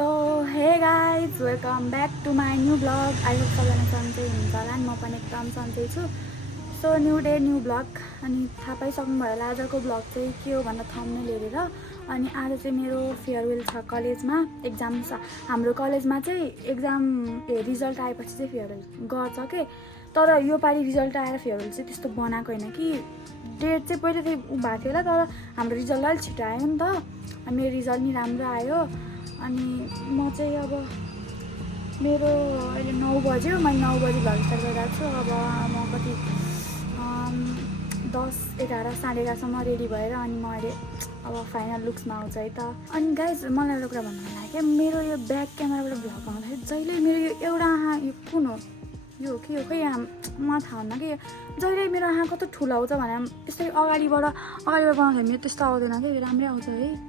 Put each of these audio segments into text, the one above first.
So hey guys welcome back to my new blog. I hope सबैजना सन्चै हुनुहुन्छ होला नि, म पनि एकदम सन्चै छु। So new day new blog. अनि थाहा पाइसक्नुभयो होला आजको ब्लग चाहिँ के हो भन्दा थम्बनेल हेरेर। अनि आज चाहिँ मेरो फेयरवेल छ कलेजमा, एक्जाम छ हाम्रो कलेजमा चाहिँ। एक्जाम रिजल्ट आएपछि चाहिँ फेयरवेल गर्छ के, तर यो पालि रिजल्ट आएर फेयरवेल चाहिँ त्यस्तो बनाएको होइन कि। डेट चाहिँ पहिले चाहिँ भएको थियो होला, तर हाम्रो रिजल्ट अलिक छिटो आयो नि त। मेरो रिजल्ट नि राम्रो आयो। अनि म चाहिँ अब मेरो अहिले 9 बज्यो, मैले 9 बजी भ्लग स्टार्ट गरिरहेको छु। अब म कति 10, 11, साढे 11सम्म रेडी भएर अनि म अहिले अब फाइनल लुक्समा आउँछ है त। अनि गाइज मलाई एउटा कुरा भन्नु मन लाग्यो, मेरो यो ब्याक क्यामेराबाट भ्लग आउँदाखेरि जहिले मेरो यो एउटा आँखा यो कुन हो, यो के हो, खै मलाई थाहा हुन्न कि। जहिले मेरो आँखा कस्तो ठुलो आउँछ भने त्यस्तै अगाडिबाट बनाउँदाखेरि मेरो त्यस्तो आउँदैन कि, राम्रै आउँछ है।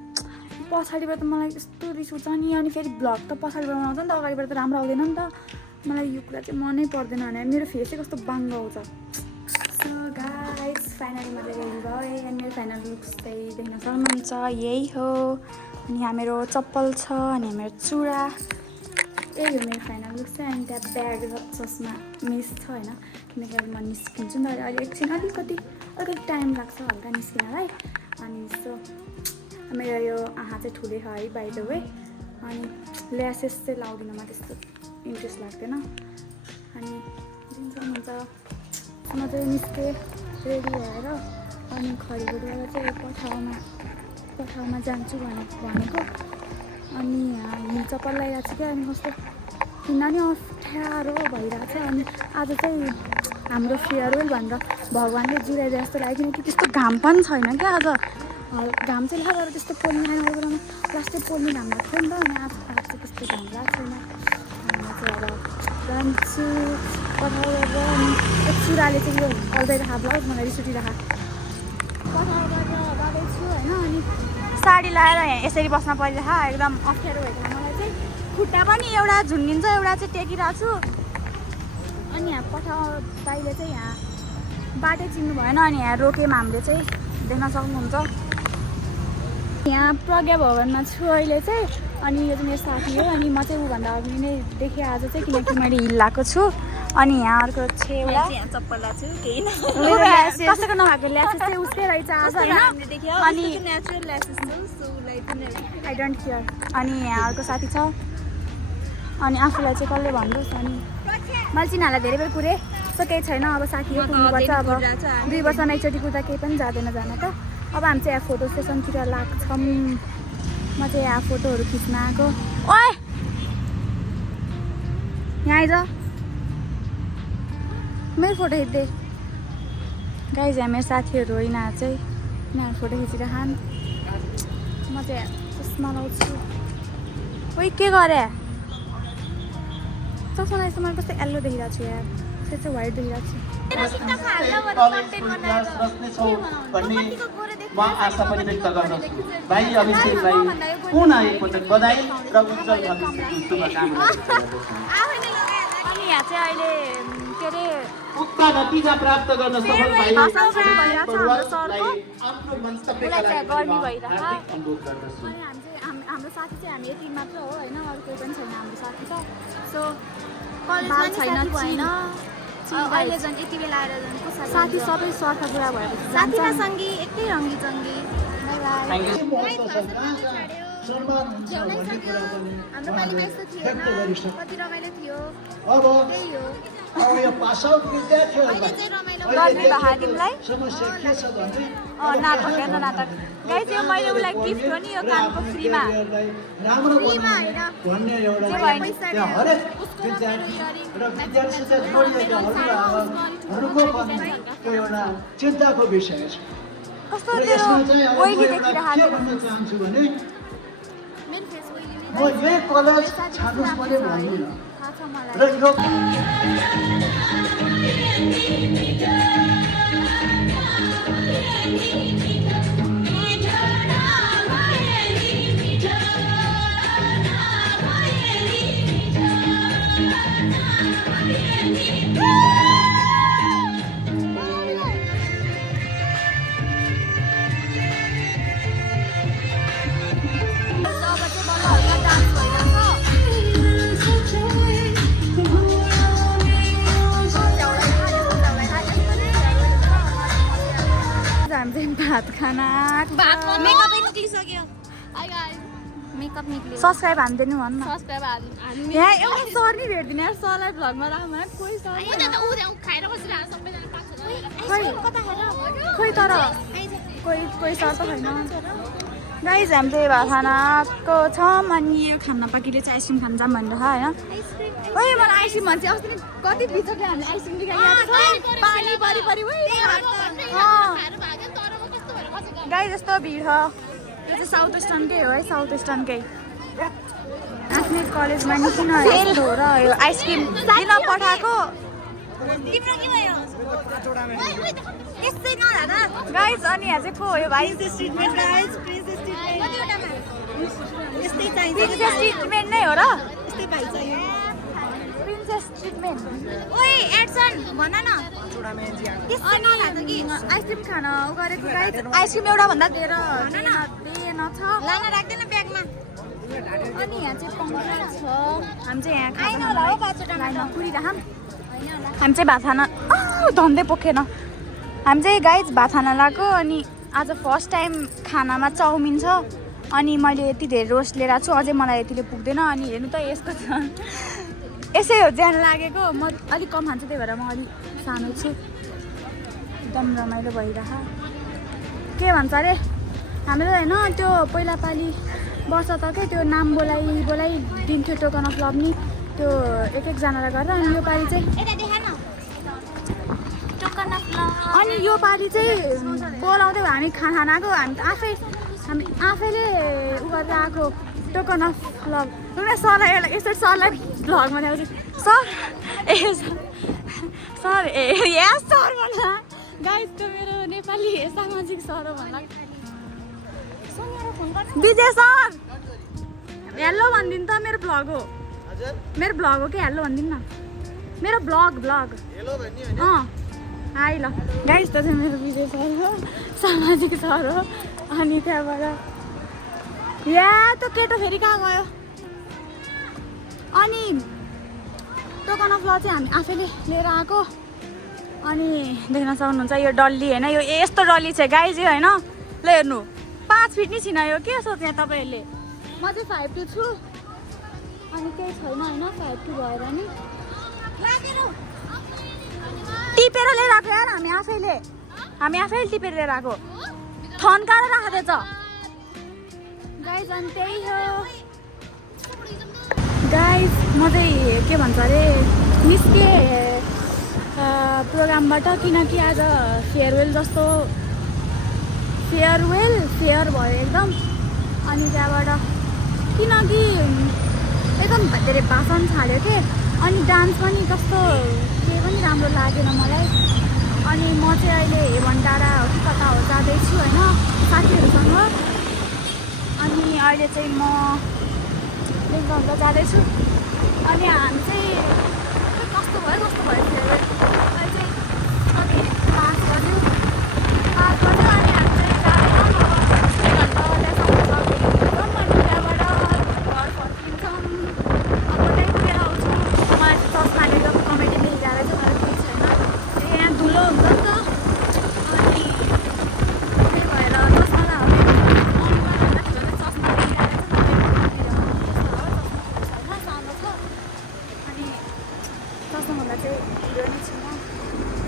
पछाडिबाट त मलाई यस्तो रिस उठ्छ नि। अनि फेरि भ्लग त पछाडिबाट आउँछ नि त, अगाडिबाट त राम्रो आउँदैन नि त। मलाई यो कुरा चाहिँ मनै पर्दैन भने मेरो फेस चाहिँ कस्तो बाङ्गो आउँछ। सो गाइस फाइनली म चाहिँ रेडी भएँ। अनि मेरो फाइनल लुक्स चाहिँ देख्न सक्नुहुन्छ, यही हो। अनि यहाँ मेरो चप्पल छ, अनि मेरो चुरा, यही हो मेरो फाइनल लुक्स चाहिँ। अनि त्यहाँ ब्याग र चस्मा मिस छ होइन, किनकि अब म निस्किन्छु नि त अहिले एकछिन, अलिकति टाइम लाग्छ हल्का निस्किनलाई। अनि सो मेरो यो आँखा चाहिँ ठुलै छ है बाइ द वे। अनि ल्यासेस चाहिँ लाउँदिनँ, म त्यस्तो इन्ट्रेस्ट लाग्दैन। अनि जुन सक्नुहुन्छ म चाहिँ निस्केँ रेडी भएर। अनि खरिबुटबाट चाहिँ पठाउमा जान्छु भनेको। अनि यहाँ हिल चप्पल लगाइरहेको छु क्या। अनि कस्तो हिँड्न नि अप्ठ्यारो भइरहेको छ। अनि आज चाहिँ हाम्रो फेयरवेल भनेर भगवान्ले जुराइदिए जस्तो लाग्यो, किनकि त्यस्तो घाम पनि छैन क्या आज। घाम चाहिँ लाग्यो, तर त्यस्तो पोल्ने खाने बेलामा लास्टै पोल्ने घाम लाग्थ्यो नि त। अनि आज चाहिँ त्यस्तो घाम लाग्छ छैन। म चाहिँ अब जान्छु पठाएर। अनि एक चुराले चाहिँ यो अल्झाइरहेको ब्लाउज मलाई रिस उठिरहेको पठाएर जाँदैछु होइन। अनि साडी लगाएर यहाँ यसरी बस्न परिरहेको एकदम अप्ठ्यारो भइरहेको मलाई चाहिँ। खुट्टा पनि एउटा झुन्डिन्छ, एउटा चाहिँ टेकिरहेको छु। अनि यहाँ पठाउ दाइले चाहिँ यहाँ बाटै चिन्नु भएन। अनि यहाँ रोक्यौँ हामीले चाहिँ, देख्न सक्नुहुन्छ। यहाँ प्रज्ञा भवनमा छु अहिले चाहिँ। अनि यो चाहिँ मेरो साथी हो। अनि म चाहिँ ऊभन्दा अघि नै देखेँ आज चाहिँ, किनकि मैले हिल लगाएको छु। अनि यहाँ अर्को छेउला चप्पल लगाएको छु, केही न कसैको नभएको ल्यासेस चाहिँ उसकै रहेछ आज होइन। अनि natural lashes I don't care. अनि यहाँ अर्को साथी छ। अनि आफूलाई चाहिँ कसले भन्दोस्। अनि मैले चिनाहरूलाई धेरै बेर कुरेँ, सो केही छैन। अब साथी हो कुर्नुपर्छ। अब 2 वर्षमा एकचोटि कुर्दा केही पनि जाँदैन जान त। अब हामी चाहिँ यहाँ फोटो सेसनतिर लाग्छौँ। म चाहिँ यहाँ फोटोहरू खिच्न आएको। ओए यहाँ आइज, मेरो फोटो खिच्दै। गाइज यहाँ मेरो साथीहरू हो, यिनीहरू चाहिँ यिनीहरू फोटो खिचिरहन्। म चाहिँ चस्मा लाउँछु। ओइ के गरे चस्मा लगाएछ, मैले कस्तो येल्लो देखिरहेको छु यार, त्यो चाहिँ व्हाइट देखिरहेको छु। म आशा पनि व्यक्त गर्दछु। भाइ अभिषेकलाई पुनः एकपटक बधाई र उज्जवल भविष्यको शुभकामना व्यक्त गर्दछु। अनि यहाँ चाहिँ अहिले के अरे उक्त नतिजा प्राप्त गर्न सफल भाइ गर्मी भइरहेको अनुरोध गर्दछु। अनि हाम्रो साथी चाहिँ हामी यति मात्र हो होइन, अरू कोही पनि छैन हाम्रो साथी त। सो कलेजमा छैन भएन अहिले झन् यति बेला आएर झन् कसै साथी सबै स्वार्थ पुरा भएर साथीमा सँगै एकै रङ्गी चङ्गी। हाम्रो पालिमा यस्तो थिएन, कति रमाइलो थियो। त्यही हो यो पास आउट विद्यार्थीहरूलाई गर्ने बहादुरलाई समस्या के छ भने नाटक हेर्न नाटक। गाइस यो मैले उसलाई गिफ्ट हो नि, यो कानको फ्रीमा राम्रो फ्रीमा होइन भन्ने एउटा पैसा त्यहाँ हरेक विद्यार्थी र विद्यार्थीसित जोडिएका अभिभावकहरूको पनि त्यो एउटा चिन्ताको विषय छ। कस्तो र त्यो यसमा चाहिँ अब ओइली म एउटा के देखिरहेको भन्न चाहन्छु भने मेरो फेस ओइली म यही कलेज छाड्नुहोस् पनि भन्दिनँ थाहा छ मलाई। र यो अब चाहिँ बल्ल हल्का डान्स भइरहेको छ। भात खाना मेकअप निक्लिसक्यो मेकअप निक्लियो सब्सक्राइब हान्दिनु भन्न सब्सक्राइब हाल्नु यहाँ एउटा सर नि भेट्दिनँ यार सरलाई भ्लगमा राख्नु कोही सर खाएर बसिरहेको सबैजना पाक्छ खोइ तर कोही सर त छैन गाइज हामी चाहिँ भात खानाको छौँ अनि यो खाना पाकीले चाहिँ आइसक्रिम खान जाऊँ भनेर होइन ओइ मलाई आइसक्रिम भन्छ अस्ति नि कति बिचकले हामीले आइसक्रिम देखाइरहेको छ पानी परि गाइज यस्तो भिड छ यो चाहिँ साउथ वेस्टर्नकै हो है साउथ वेस्टर्नकै आफ्नै कलेजमा नि किन यस्तो हो र यो आइसक्रिम किन पठाएको गाइज अनि यहाँ चाहिँ को हो यो भाइ प्रिन्सेस ट्रिटमेन्ट नै हो र प्रिन्सेस ट्रिटमेन्ट ओइ एडसन भन न आइसक्रिम खान उ गरेको गाइज आइसक्रिम एउटा भन्दा दिएर दिएन छ लान राख्दैन ब्यागमा अनि यहाँ चाहिँ पङ्खा छ हामी चाहिँ यहाँ आइन होला हो पाँचवटा लाइनमा कुरिरहँ हामी चाहिँ भात खान धन्दै पोखेन हामी चाहिँ गाइज भात खान लगाएको अनि आज फर्स्ट टाइम खानामा चाउमिन छ अनि मैले यति धेरै रोस्ट लिएर छु अझै मलाई यतिले पुग्दैन अनि हेर्नु त यस्तो छ यसै हो ज्यान लागेको म अलिक कम खान्छु त्यही भएर म अलिक सानो छु एकदम रमाइलो भइरह के भन्छ अरे हाम्रो होइन त्यो पहिला पालि वर्ष त के त्यो नाम बोलाइ दिन्थ्यो टोकन अफ लभ नि त्यो एकजनालाई गरेर अनि यो पालि चाहिँ अनि यो पालि चाहिँ बोलाउँदै हामी खाना आएको हामी आफैले उ गरेर आएको टोकन अफ लभ सरलाई यसरी सरलाई भ्लगमा ल्याउँछु सर सर सर भन्ला गाइज त्यो मेरो नेपाली सामाजिक सर हो भन्ला विजय सर हेलो भनिदिनु त मेरो भ्लग हो मेरो भ्लग हो कि हेलो भनिदिनु न मेरो भ्लग हाई ल गाइज त चाहिँ मेरो विजय सर हो सामाजिक सर हो अनि त्यहाँबाट त्यो केटो फेरि कहाँ गयो अनि टोकन अफ लभ चाहिँ हामी आफैले लिएर आएको अनि देख्न सक्नुहुन्छ यो डल्ली होइन यो यस्तो डल्ली छ गाइज यो होइन ल हेर्नु 5 फिट नि छिन यो के सोच्ने तपाईँहरूले म चाहिँ 5'2" छु अनि केही छैन होइन 5'2" भएर नि टिपेर लिएर आएको यार हामी आफैले टिपेर लिएर आएको थन्काएर राखेको छ गाइज अनि त्यही हो गाइज म चाहिँ के भन्छ अरे निस्के प्रोग्रामबाट किनकि आज फेयर भयो एकदम अनि त्यहाँबाट किनकि एकदम धेरै भाषण छाड्यो के अनि डान्स पनि कस्तो केही पनि राम्रो लागेन मलाई अनि म चाहिँ अहिले हेभन डाँडा हो कि कता हो जाँदैछु होइन साथीहरूसँग अनि अहिले चाहिँ म लिङ्गन्त जाँदैछु अनि हामी चाहिँ कस्तो भयो अहिले चाहिँ कति 5 बज्यो अनि हामी चाहिँ त्यहाँबाट घर फर्किन्छौँ अब त्यहीँतिर आउँछौँ मलाई चस्माले एकदम कमेडी लेखिरहेको छ मलाई केही छैन यहाँ धुलो हुन्छ नि त अनि त्यही भएर चस्मालाई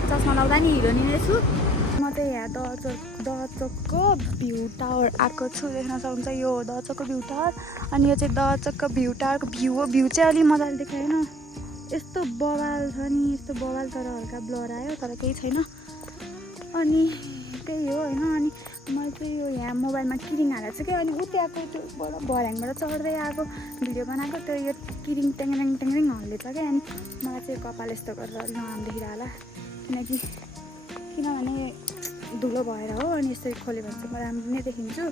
चस्मा लाउँदा नि हिरोनी नै छु म चाहिँ यहाँ दहचोकको भ्यू टावर आएको छु देख्न सक्नुहुन्छ यो दहचोकको भ्यू टावर अनि यो चाहिँ दहचोकको भ्यू टावरको भ्यू हो भ्यू चाहिँ अलिक मजाले देखाएन यस्तो बवाल छ नि यस्तो बवाल तर हल्का ब्लर आयो तर केही छैन अनि त्यही हो होइन अनि मैले चाहिँ यो यहाँ मोबाइलमा किरिङ हालेको छु क्या अनि उ त्यहाँको त्यो भर्याङबाट चढ्दै आएको भिडियो बनाएको त्यो यो किरिङ टेङ्रिङ हल्लेछ क्या अनि मलाई चाहिँ कपाल यस्तो गरेर अलिक नराम्रो देखिरहला किनभने धुलो भएर हो अनि यसरी खोल्यो भने चाहिँ म राम्रो नै देखिन्छु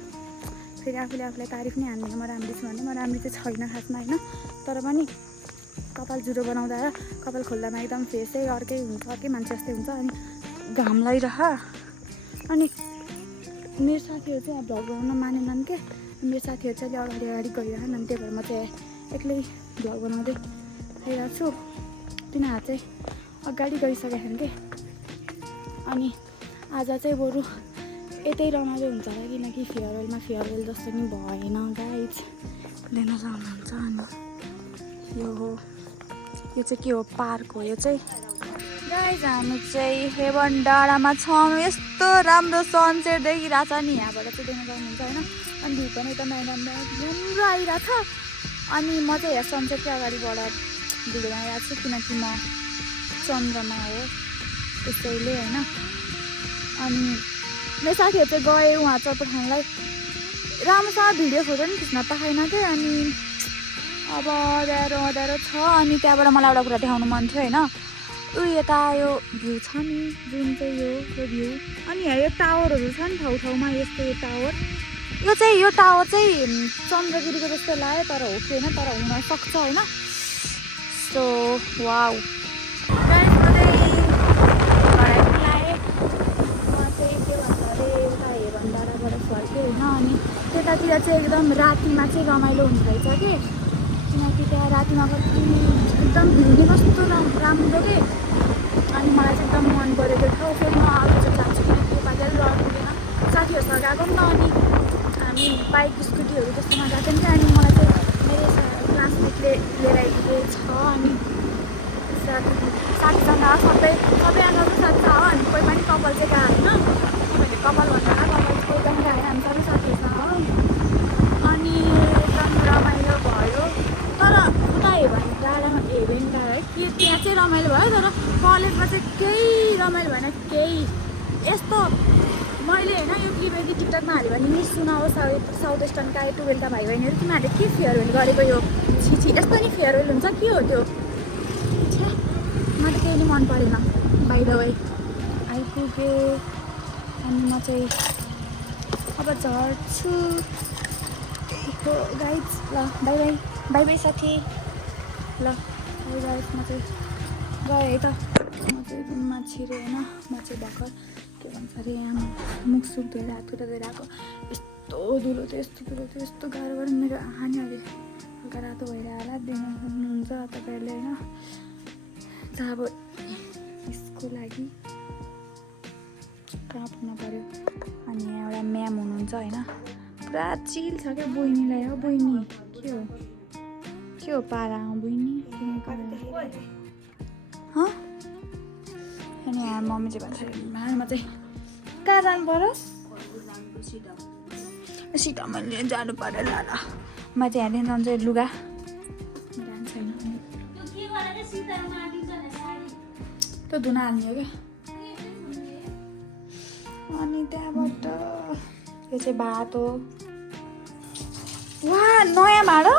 फेरि आफूलाई तारिफ नै हान्दिनँ म राम्रो छु भने म राम्रो चाहिँ छैन खासमा होइन तर पनि कपाल जुरो बनाउँदा र कपाल खोल्दामा एकदम फेसै अर्कै हुन्छ अर्कै मान्छे जस्तै हुन्छ अनि घाम लगाइरह अनि मेरो साथीहरू चाहिँ भ्लग बनाउन मानेनन् के मेरो साथीहरू चाहिँ अलिक अगाडि गइरहन् अनि त्यही भएर म चाहिँ एक्लै भ्लग बनाउँदै आइरहेको छु तिनीहरू चाहिँ अगाडि गइसकेका छन् कि अनि आज चाहिँ बरु यतै रमाइलो हुन्छ होला किनकि फेयरवेल जस्तो नि भएन गाइज लिन सक्नुहुन्छ अनि यो चाहिँ के हो पार्क हो यो चाहिँ गाइज हामी चाहिँ हेवन डाँडामा छौँ यस्तो राम्रो सनसेट देखिरहेको छ नि यहाँबाट चाहिँ देख्न सक्नुहुन्छ होइन अनि भ्यू पनि एकदम राम्रो आइरहेको छ अनि म चाहिँ यहाँ सनसेटकै अगाडिबाट भिडियो बनाइरहेको छु किनकि म चन्द्रमा हो त्यसैले होइन अनि मेरो साथीहरू चाहिँ गए उहाँ चतुर्थानलाई राम्रोसँग भिडियो फोटो पनि खिच्न पाएन क्या अनि अब अँध्यारो छ अनि त्यहाँबाट मलाई एउटा कुरा देखाउनु मन थियो होइन यता यो भ्यू छ नि जुन चाहिँ यो भ्यू अनि यहाँ यो टावरहरू छ नि ठाउँमा यस्तो यो टावर चाहिँ चन्द्रगिरीको जस्तो लाग्यो तर हो कि होइन तर हुनसक्छ होइन सो वाउ फर्केँ होइन अनि त्यतातिर चाहिँ एकदम रातिमा चाहिँ रमाइलो हुने रहेछ कि किनकि त्यहाँ रातिमा कति एकदम भ्यू नै कस्तो राम्रो के अनि मलाई चाहिँ एकदम मन परेको ठाउँ फेरि म अरू चाहिँ जान्छु किनकि योपालि रहर हुँदैन साथीहरूसँग गएको पनि त अनि हामी बाइक स्कुटीहरू त्यस्तोमा गएको नि अनि मलाई चाहिँ मेरो क्लासमेटले लिएर आइदिएको छ अनि साथीसँग सबै आफ्नो साथी छ अनि कोही पनि कपाल चाहिँ गएको होइन किनभने कपाल भन्दा कपाल चाहिँ एकदम गएन हामी सबै साथीहरूसँग हो अनि एकदम रमाइलो भयो तर उता हेभन डाँडामा हेभन डाँडा है के त्यहाँ चाहिँ रमाइलो भयो तर कलेजमा चाहिँ केही रमाइलो भएन केही यस्तो मैले होइन यो क्लिप यदि टिकटकमा हाल्यो भने नि सुनाओ साउथ वेस्टर्नका 12 भाइ बहिनीहरू तिमीहरूले के फेयरवेल गरेको यो छिछि यस्तो नि फेयरवेल हुन्छ के हो त्यो मलाई केही नि मन परेन बाइ द वे आइपुगेँ अनि म चाहिँ अब झर्छु गाइज ल बाई बाई साथी ल गाइज म चाहिँ गएँ है त म चाहिँ रुममा छिरेँ होइन म चाहिँ भर्खर के भन्छ अरे यहाँ मुख सुख धोएर हात खुट्टा धोएर आएको यस्तो धुलो थियो यस्तो गाह्रो गरेर मेरो आँखा नि अहिले हल्का रातो भएर होला देख्नुहुन्छ तपाईँहरूले होइन जहाँ अब यसको लागि कहाँ पुग्नु पऱ्यो अनि यहाँ एउटा म्याम हुनुहुन्छ होइन पुरा चिल छ क्या बहिनीलाई हो बहिनी के हो पारा बहिनी अनि यहाँ मम्मी चाहिँ भन्छ भाँडमा चाहिँ कहाँ जानु पर्यो सिटामैले जानु पऱ्यो ल म चाहिँ यहाँदेखि जान्छु लुगा जान्छ होइन त्यो धुन हाल्ने हो क्या अनि त्यहाँबाट यो चाहिँ भात हो वा नयाँ भाँडो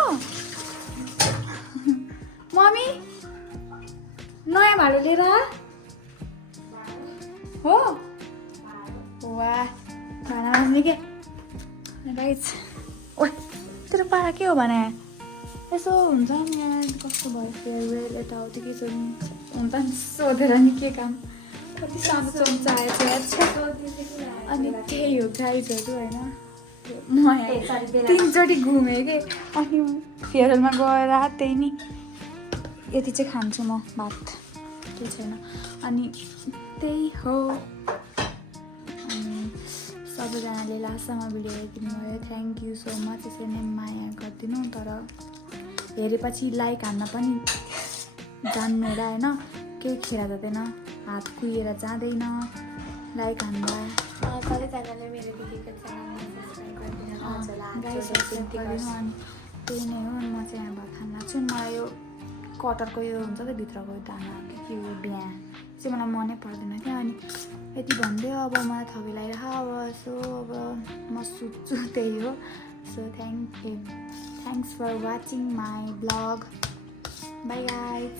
मम्मी नयाँ भाँडो लिएर हो वाह खाना मास्ने के गाइज ओ तेरो पारा के हो भने यसो हुन्छ नि यहाँ कस्तो भयो फेयरवेल यताउति के छ नि हुन्छ नि सोधेर नि के काम कति सानो चम्चा आएछ अनि त्यही हो गाइजहरू होइन म यहाँ 3 चोटि घुमेँ कि अनि फेयरवेलमा गएर त्यही नि यति चाहिँ खान्छु म भात केही छैन अनि त्यही हो अनि सबैजनाले लास्टसम्म भिडियो हेरिदिनु भयो थ्याङ्क यू सो मच यसरी नै माया गरिदिनु तर हेरेपछि लाइक हान्न पनि जान्नु होला होइन केही खेर जाँदैन हात कुहिएर जाँदैन लाइक हान्दा सबैजनाले मेरो दिदीको च्यानलमा सब्सक्राइब गरिदिनु अनि त्यही नै हो म चाहिँ यहाँ भात खान लाग्छु मलाई यो कटरको यो हुन्छ त भित्रको दाना के हो बिहा चाहिँ मलाई मनै पर्दैन क्या अनि यति भन्दै अब मलाई थपिलाइरह अब सो अब म सुत्छु त्यही हो so thanks for watching my blog bye guys